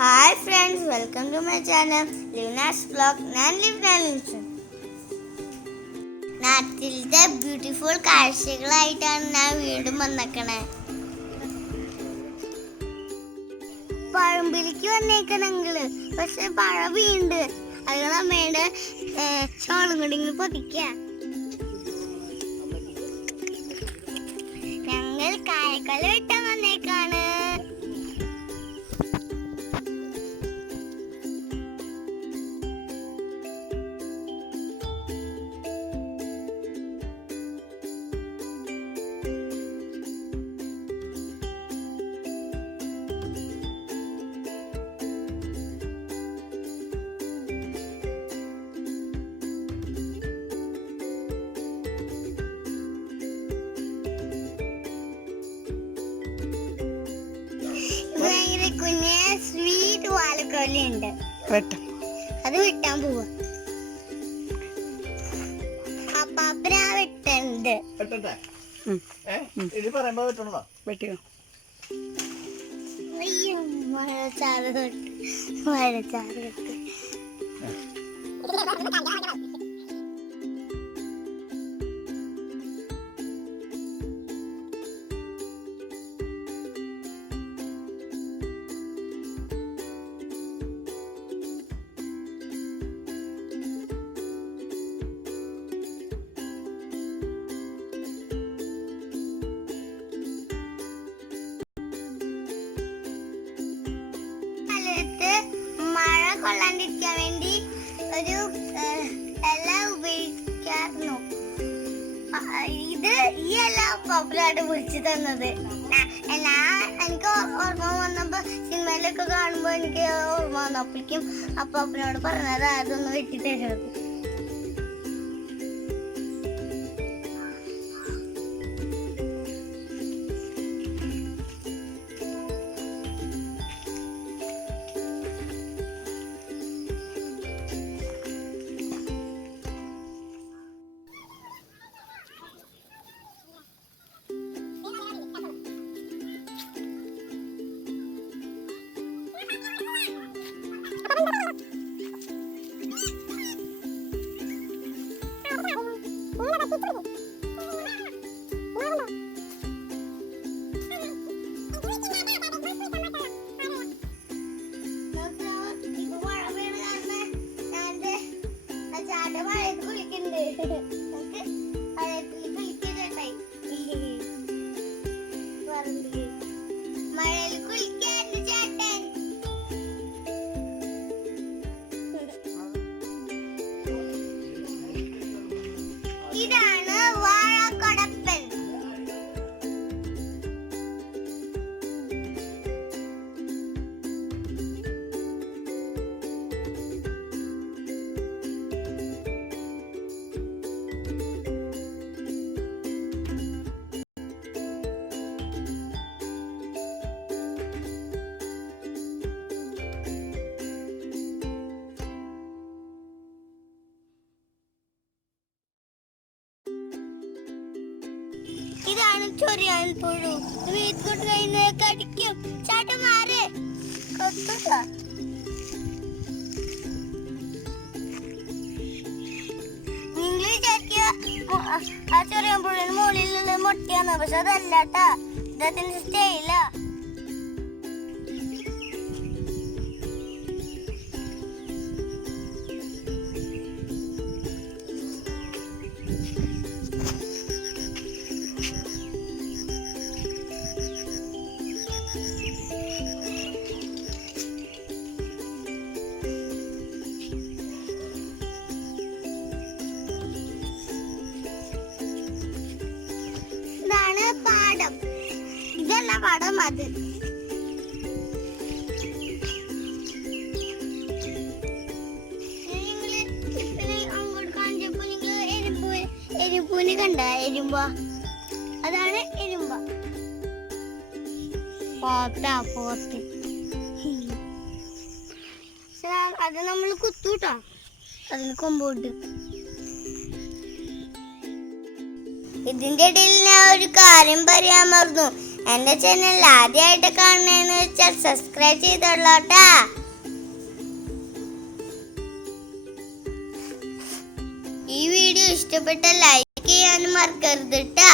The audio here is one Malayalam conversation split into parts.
Hi friends, welcome to my channel Livna's Vlog. ഞാൻ ലിവ്ന. നാട്ടിലത്തെ ബ്യൂട്ടിഫുൾ കാഴ്ചകളായിട്ടാണ് ഞാൻ വീണ്ടും വന്നേക്കണേ. പഴമ്പിലേക്ക് വന്നേക്കണെങ്കില് പക്ഷെ മഴ വീണ്ട് അതുകൊണ്ട് അമ്മയുടെ ഷോളും കൂടി ഇങ്ങനെ പൊതിക്കാം. ഞങ്ങൾ കായക്കൊല വെട്ടാൻ വന്നേക്കാണ്. സ്വീറ്റ് വാഴക്കൊലയുണ്ട്, അത് വെട്ടാൻ പോവാ. അപ്പാപ്പനാ വെട്ടണ്ട്. അയ്യോ മഴച്ചാറ് തൊട്ട് മഴച്ചാറ് തൊട്ട് മഴ കൊള്ളാണ്ടിരിക്കാൻ വേണ്ടി ഒരു ഇല ഉപയോഗിക്കാറുന്നു. ഇത് ഈ ഇല പോപ്പുലറായിട്ട് വിളിച്ചു തന്നത്. എനിക്ക് ഓർമ്മ വന്നപ്പോ സിനിമയിലൊക്കെ കാണുമ്പോ എനിക്ക് ഓർമ്മ വന്നപ്പോഴേക്കും അപ്പാപ്പനോട് പറഞ്ഞത് അതൊന്ന് വെട്ടി തരുന്നത്. ഇതാണ് വാഴക്കൊടപ്പൻ. ഇതാണ് ചൊറിയാൻ പുഴു. വീട്ടിലോട്ട് കഴിഞ്ഞ് കടിക്കും. ചാട്ടം മാറ് കൊത്തുക. നിങ്ങൾ വിചാരിക്കുക ആ ചൊറിയാൻ പുഴുവിന് മുകളിലുള്ള മുട്ടയാണ്, പക്ഷെ അതല്ലാട്ടാ, ഇതതിന്റെ സ്റ്റൈലാ. ഇതാണ് പാടം. ഇതല്ല പാടം, അത് അങ്ങോട്ട് കാണിച്ചപ്പോ നിങ്ങൾ എരിമ്പൂനെ കണ്ട? എരുമ്പ, അതാണ് എരുമ്പ. പോത്ത് അത് നമ്മൾ കുത്തൂട്ടോ, അതിന് കൊമ്പോട്ട്. ഇതിന്റെ ഇടയിൽ ഞാൻ ഒരു കാര്യം പറയാൻ മറന്നു. എന്റെ ചാനൽ ആദ്യമായിട്ട് കാണുന്നതെന്ന് വെച്ചാൽ സബ്സ്ക്രൈബ് ചെയ്തോളൂട്ടാ. ഈ വീഡിയോ ഇഷ്ടപ്പെട്ട ലൈക്ക് ചെയ്യാനും മറക്കരുത് ട്ടാ.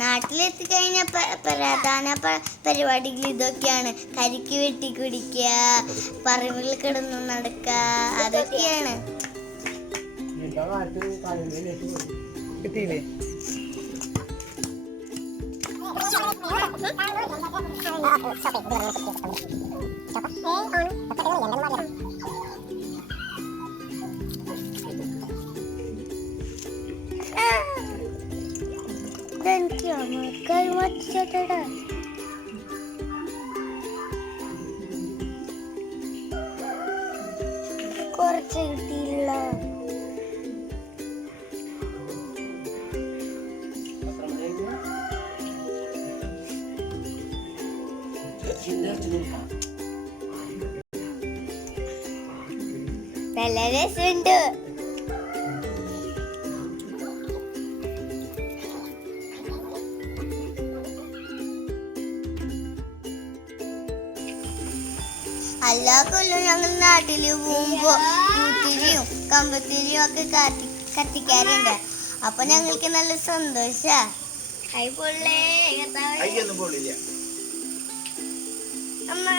നാട്ടിലെത്തിക്കഴിഞ്ഞ പ്രധാന പരിപാടികൾ ഇതൊക്കെയാണ്. കരിക്ക് വെട്ടി കുടിക്കുക, പറമ്പിൽ കിടന്നു നടക്കുക, അതൊക്കെയാണ്. കുറച്ച് കിട്ടിയില്ല. നല്ല രസമുണ്ട്. എല്ലാ കൊല്ലം ഞങ്ങൾ നാട്ടില് പോകുമ്പോ പൂത്തിരിയും കമ്പത്തിരിയും ഒക്കെ കത്തിക്കാറുണ്ട്. അപ്പൊ ഞങ്ങൾക്ക് നല്ല സന്തോഷാ. അമ്മ